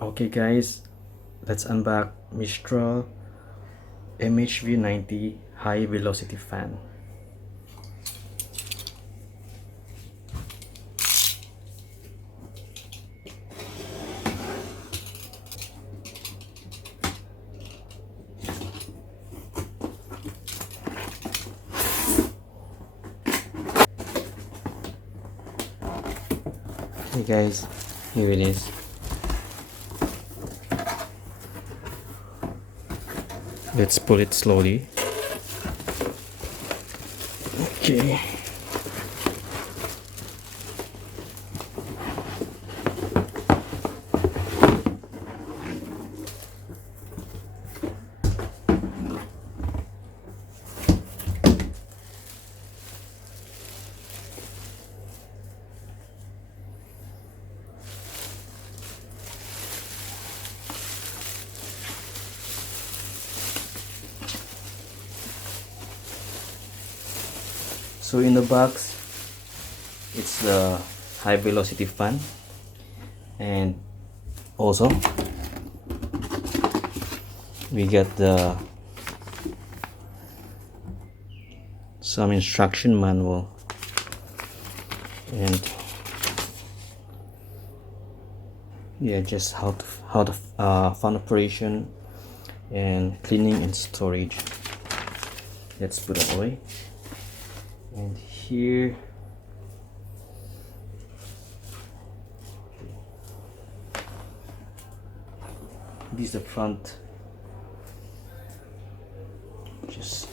Okay guys, let's unbox Mistral MHV90 high velocity fan. Hey guys, here it is. Let's pull it slowly. Okay. So in the box, it's the high velocity fan, and also we get the some instruction manual and yeah, just how the fan operation and cleaning and storage. Let's put it away. And here this is the front. Just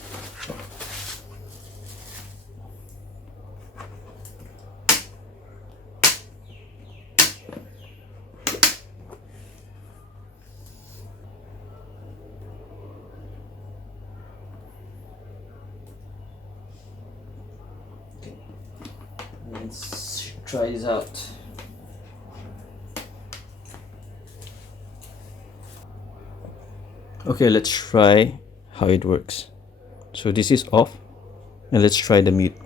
let's try this out. Okay, let's try how it works. So this is off, and let's try the mute.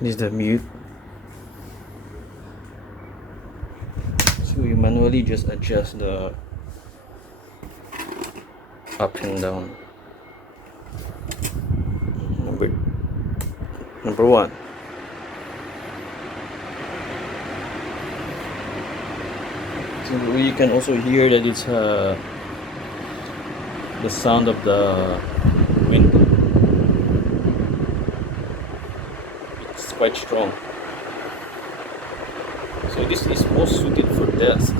This is the mute. So you manually just adjust the up and down. Number one. So you can also hear that it's the sound of the wind. It's quite strong. So this is most suited for desk,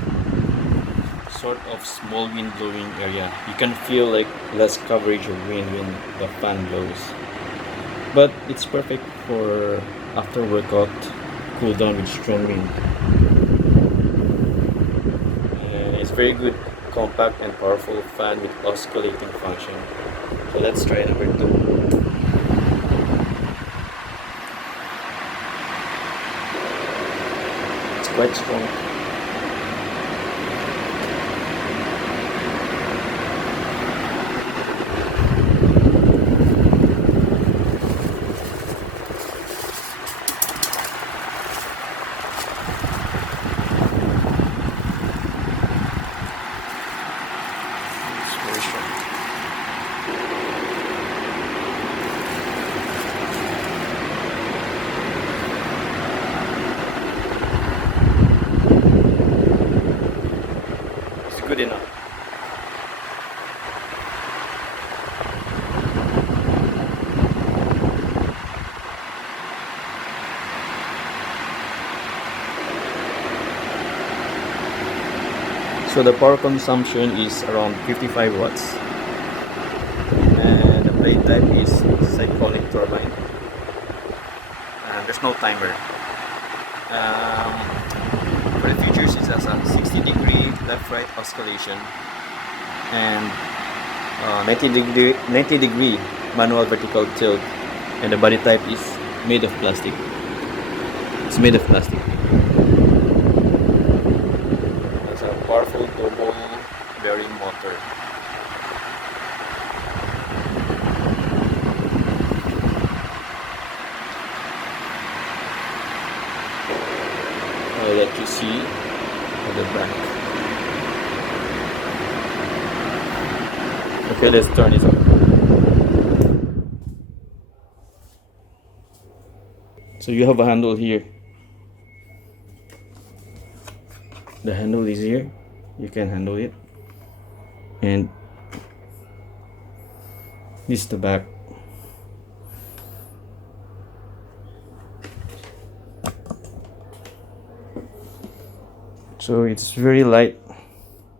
sort of small wind blowing area. You can feel like less coverage of wind when the fan blows. But it's perfect for after workout cool down with strong wind. And it's very good, compact and powerful fan with oscillating function. So let's try number two. It's quite strong. It's very strong. It's good enough. So the power consumption is around 55 watts, and the blade type is cyclonic turbine. There's no timer. For the features, it has a 60-degree left-right oscillation and 90-degree manual vertical tilt, and the body type is made of plastic. It's made of plastic. It's a powerful double bearing motor. I'll let you see on the back. Okay, let's turn it on. So you have a handle here. The handle is here. You can handle it. And this is the back. So it's very light.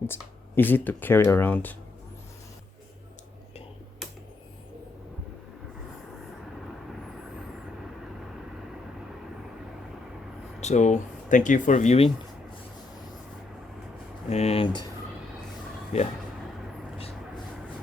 It's easy to carry around. So thank you for viewing, and yeah.